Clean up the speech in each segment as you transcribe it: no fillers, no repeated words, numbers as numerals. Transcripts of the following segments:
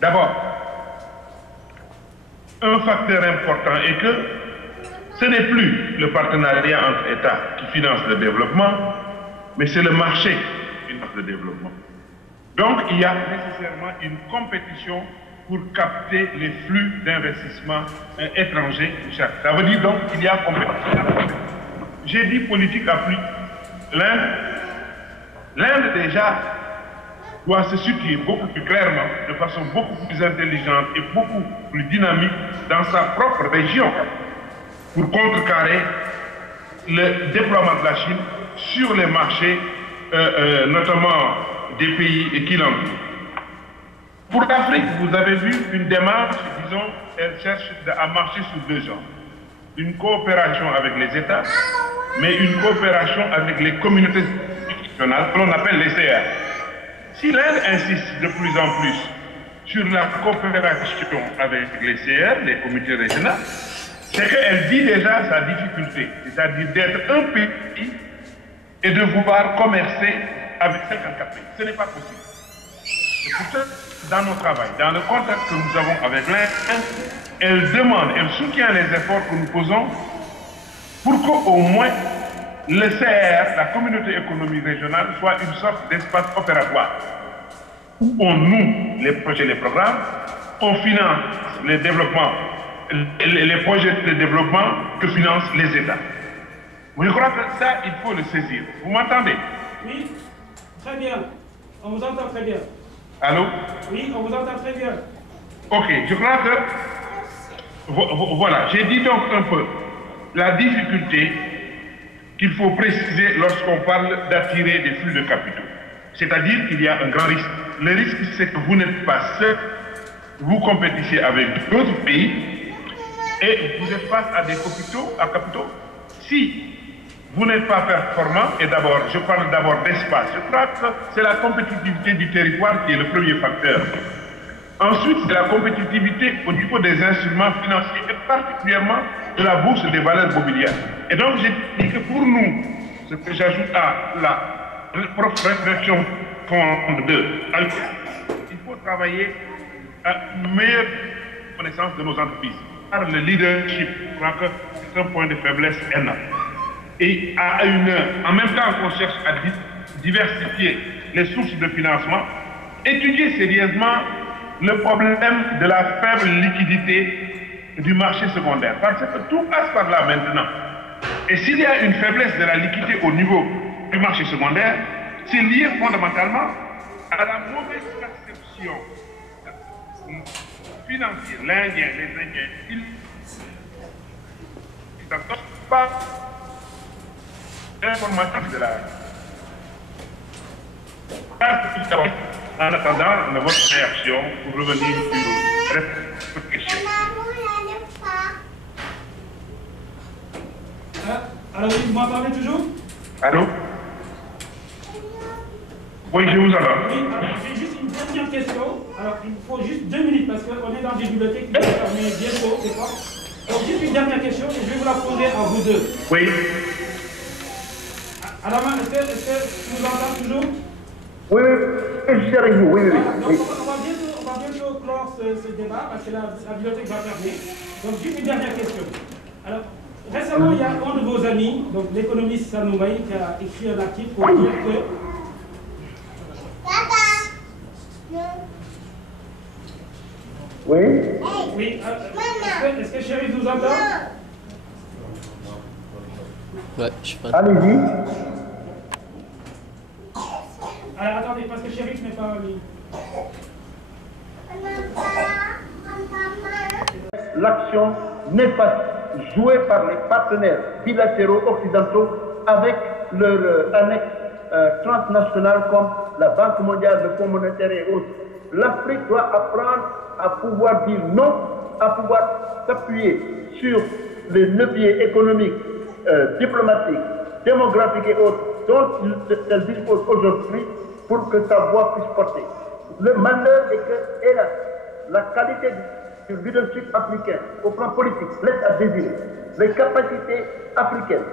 D'abord, un facteur important est que ce n'est plus le partenariat entre États qui finance le développement, mais c'est le marché qui finance le développement. Donc, il y a nécessairement une compétition pour capter les flux d'investissement étrangers. Ça veut dire donc qu'il y a compétition. J'ai dit politique applique. L'Inde déjà doit se situer beaucoup plus clairement, de façon beaucoup plus intelligente et beaucoup plus dynamique dans sa propre région pour contrecarrer le déploiement de la Chine sur les marchés, notamment des pays qui l'entourent. Pour l'Afrique, vous avez vu une démarche, disons, elle cherche à marcher sur deux jambes. Une coopération avec les États, mais une coopération avec les communautés nationales que l'on appelle les CR. Si l'Inde insiste de plus en plus sur la coopération avec les CR, les comités régionaux, c'est qu'elle dit déjà sa difficulté, c'est-à-dire d'être un pays et de vouloir commercer avec 54 pays. Ce n'est pas possible. Et pourtant, dans notre travail, dans le contact que nous avons avec l'Inde, elle demande, elle soutient les efforts que nous faisons pour qu'au moins le CR, la communauté économique régionale, soit une sorte d'espace opératoire où on noue les projets, les programmes, on finance les développements, les projets de développement que financent les États. Je crois que ça, il faut le saisir. Vous m'entendez? Oui, très bien. On vous entend très bien. Allô? Oui, on vous entend très bien. Ok, je crois que... Voilà, j'ai dit donc un peu la difficulté qu'il faut préciser lorsqu'on parle d'attirer des flux de capitaux. C'est-à-dire qu'il y a un grand risque. Le risque, c'est que vous n'êtes pas seul, vous compétissez avec d'autres pays et vous êtes face à des capitaux. Si vous n'êtes pas performant, et d'abord, je parle d'abord d'espace, je crois que c'est la compétitivité du territoire qui est le premier facteur. Ensuite, c'est la compétitivité au niveau des instruments financiers et particulièrement de la bourse des valeurs mobilières. Et donc, j'ai dit que pour nous, ce que j'ajoute à la propre réflexion fond 2, il faut travailler à une meilleure connaissance de nos entreprises. Par le leadership, je crois que c'est un point de faiblesse énorme. Et en même temps qu'on cherche à diversifier les sources de financement, étudier sérieusement le problème de la faible liquidité du marché secondaire. Parce que tout passe par là maintenant. Et s'il y a une faiblesse de la liquidité au niveau du marché secondaire, c'est lié fondamentalement à la mauvaise perception financière. L'Indien, les Indiens, ils n'ont pas l'information de la... En attendant votre réaction pour revenir sur votre question. Alors oui, vous m'entendez toujours? Allô? Oui, je vous entends. Oui, j'ai juste une dernière question. Alors, il faut juste 2 minutes parce qu'on est dans des bibliothèques qui vont fermer bientôt, c'est quoi? Donc, juste une dernière question et je vais vous la poser à vous deux. Oui. Adama, est-ce que vous entendez toujours? Oui, je suis avec vous, oui. Voilà, donc on va bientôt clore ce débat parce que la bibliothèque va fermer. Donc, juste une dernière question. Alors, récemment, il y a un de vos amis, donc l'économiste Sanoumaï, qui a écrit un article pour dire que... Oui. Oui, est-ce que Chéri nous entend? Ouais, je suis pas... Allez-y. Alors, attendez, parce que Chéri n'est pas en ligne. L'action néfaste jouée par les partenaires bilatéraux occidentaux avec leur annexe transnationale comme la Banque mondiale, le Fonds monétaire et autres. L'Afrique doit apprendre à pouvoir dire non, à pouvoir s'appuyer sur les leviers économiques, diplomatiques, démographiques et autres dont elle dispose aujourd'hui pour que sa voix puisse porter. Le malheur est que, hélas, la qualité du leadership africain au plan politique laisse à désirer. Les capacités africaines,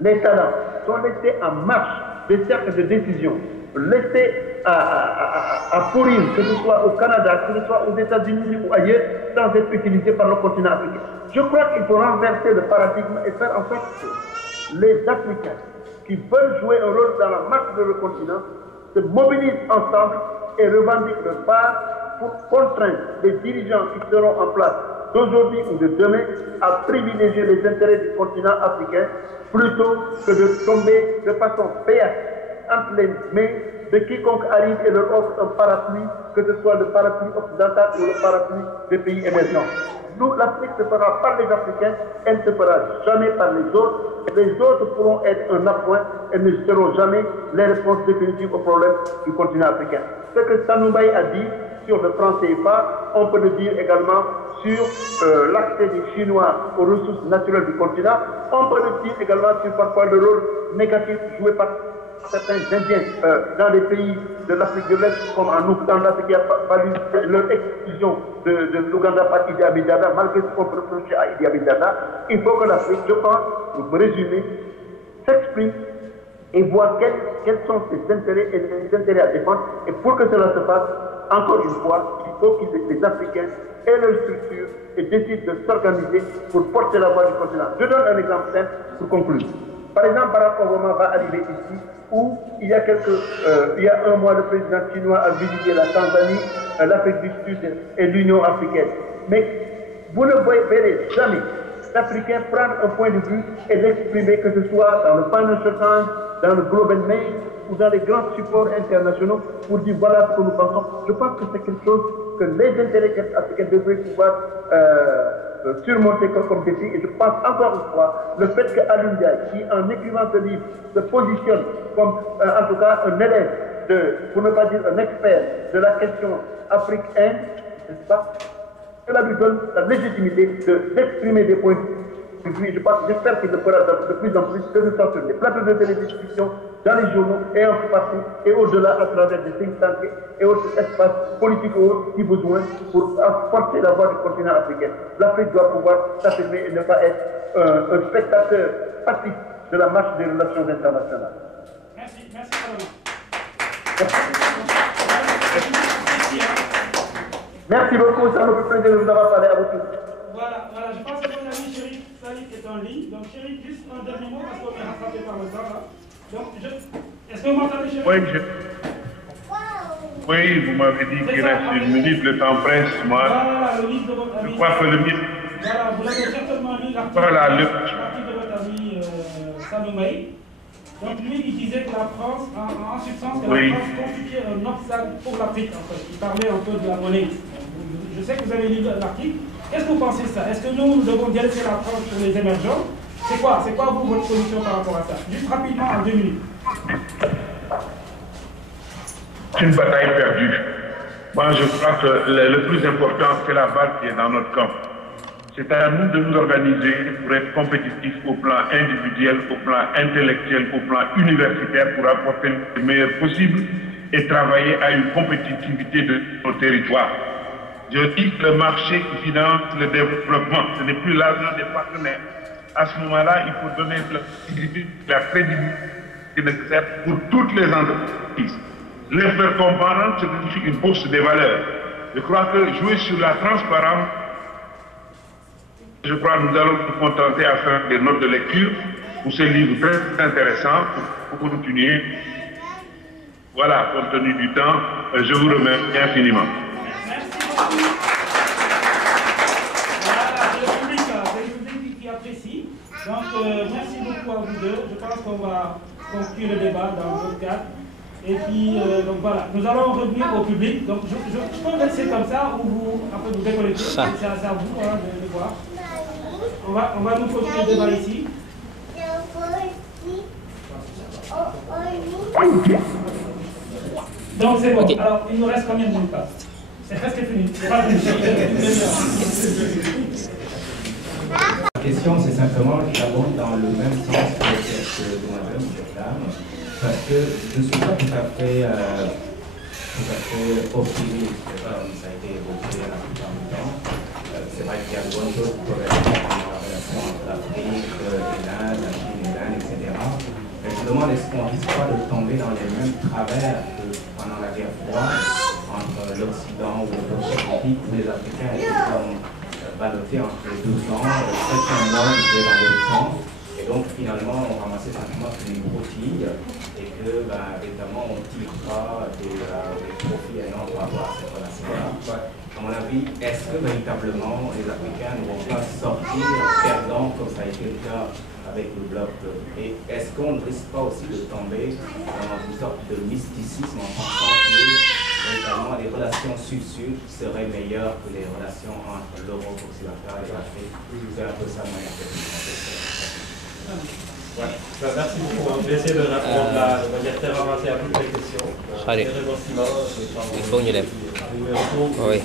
les talents sont laissés en marche des cercles de décision laisser à pourrir, que ce soit au Canada, que ce soit aux États-Unis ou ailleurs, sans être utilisé par le continent africain. Je crois qu'il faut renverser le paradigme et faire en sorte que les Africains qui veulent jouer un rôle dans la marche de le continent se mobilisent ensemble et revendiquent leur part pour contraindre les dirigeants qui seront en place d'aujourd'hui ou de demain à privilégier les intérêts du continent africain plutôt que de tomber de façon béate entre les mains de quiconque arrive et leur offre un parapluie, que ce soit le parapluie occidental ou le parapluie des pays émergents. Nous, l'Afrique se fera par les Africains, elle ne se fera jamais par les autres. Les autres pourront être un appoint, elles ne seront jamais les réponses définitives aux problèmes du continent africain. Ce que Sanoumbaye a dit sur le franc CFA, on peut le dire également sur l'accès des Chinois aux ressources naturelles du continent. On peut le dire également sur parfois le rôle négatif joué par certains Indiens dans les pays de l'Afrique de l'Est, comme en Ouganda, ce qui a valu leur exclusion de l'Ouganda par Idi Amin Dada, malgré ce qu'on peut reprocher à Idi Amin Dada. Il faut que l'Afrique, je pense, pour me résumer, s'exprime et voit quels sont ses intérêts et les intérêts à défendre. Et pour que cela se fasse, encore une fois, il faut que les Africains aient leur structure et décident de s'organiser pour porter la voix du continent. Je donne un exemple simple pour conclure. Par exemple, Barack Obama va arriver ici où il y a un mois, le président chinois a visité la Tanzanie, l'Afrique du Sud et l'Union africaine. Mais vous ne verrez jamais l'Africain prendre un point de vue et l'exprimer, que ce soit dans le Financial Times, dans le Globe and Mail ou dans les grands supports internationaux pour dire voilà ce que nous pensons. Je pense que c'est quelque chose que les intérêts africains devraient pouvoir surmonter comme défi. Et je pense encore une fois, le fait qu'Alun Ndiaye, qui en écrivant ce livre se positionne comme en tout cas un élève, pour ne pas dire un expert de la question Afrique-Inde, n'est-ce pas, cela lui donne la légitimité d'exprimer des points de vue. J'espère qu'il le fera de plus en plus, que ce soit sur les plateaux de télévision, dans les journaux et un peu partout, et au-delà à travers des think tanks et autres espaces politiques ou autres qui besoin pour porter la voix du continent africain. L'Afrique doit pouvoir s'affirmer et ne pas être un spectateur passif de la marche des relations internationales. Merci. Merci beaucoup, ça me fait plaisir de vous avoir parlé à vous tous. Voilà, je pense que mon ami Chérif Salif est en ligne. Donc Chérif, juste un dernier mot parce qu'on est rattrapé par le temps là. Donc, est-ce que vous m'entendez, Chérif? Oui, vous m'avez dit qu'il reste une minute, le temps presse, moi. Voilà, le livre de votre ami. Je crois que le livre. Voilà, vous l'avez certainement lu, l'article de votre ami Sanoumbaye. Donc lui, il disait que la France, en substance, que la France constituait un obstacle pour l'Afrique, en fait. Il parlait un peu de la monnaie. Je sais que vous avez lu l'article. Qu'est-ce que vous pensez de ça? Est-ce que nous devons délaisser la France pour les émergents? C'est quoi vous, votre position par rapport à ça? Juste rapidement, en 2 minutes. C'est une bataille perdue. Moi, je crois que le plus important, c'est la balle qui est dans notre camp. C'est à nous de nous organiser pour être compétitifs au plan individuel, au plan intellectuel, au plan universitaire, pour apporter le meilleur possible et travailler à une compétitivité de nos territoires. Je dis que le marché qui finance le développement, ce n'est plus l'argent des partenaires. À ce moment-là, il faut donner la crédibilité nécessaire pour toutes les entreprises. Les faire comprendre, c'est une bourse des valeurs. Je crois que jouer sur la transparence, je crois que nous allons nous contenter à faire des notes de lecture pour ces livres très intéressants pour continuer. Voilà, compte tenu du temps, je vous remercie infiniment. Merci beaucoup. Voilà, c'est le public qui apprécie. Donc, merci beaucoup à vous deux. Je pense qu'on va conclure le débat dans votre cadre. Et puis, donc voilà, nous allons revenir au public. Donc, je peux laisser comme ça ou vous, après, vous décollecter. C'est à vous de voir. On va nous continuer le débat ici. Donc c'est bon. Okay. Alors il nous reste combien de minutes là? C'est presque fini. La question c'est simplement, j'abonde dans le même sens que demoiselle Dame, parce que je ne suis pas tout à fait optimiste, comme ça a été évoqué la plupart du temps. C'est vrai qu'il y a de bonnes choses pour la relation entre l'Afrique, l'Inde, la Chine, l'Inde, etc. Mais je me demande est-ce qu'on risque pas de tomber dans les mêmes travers que pendant la guerre froide entre l'Occident ou l'Europe soviétique où les Africains étaient comme ballottés entre les deux camps, certains mondes étaient dans l'autre camp. Et donc finalement on ramassait simplement une broutille et que évidemment on ne tire pas des profits énormes par rapport à cette relation-là. À mon avis, est-ce que véritablement les Africains ne vont pas sortir perdants comme ça a été le cas avec le bloc? Et est-ce qu'on ne risque pas aussi de tomber dans une sorte de mysticisme en pensant que véritablement les relations sud-sud seraient meilleures que les relations entre l'Europe occidentale et l'Afrique? C'est un peu ça mon interprétation. Ouais. Merci beaucoup. Je vais essayer de répondre à ramasser un peu les questions. Allez. Il faut une élève. Oui.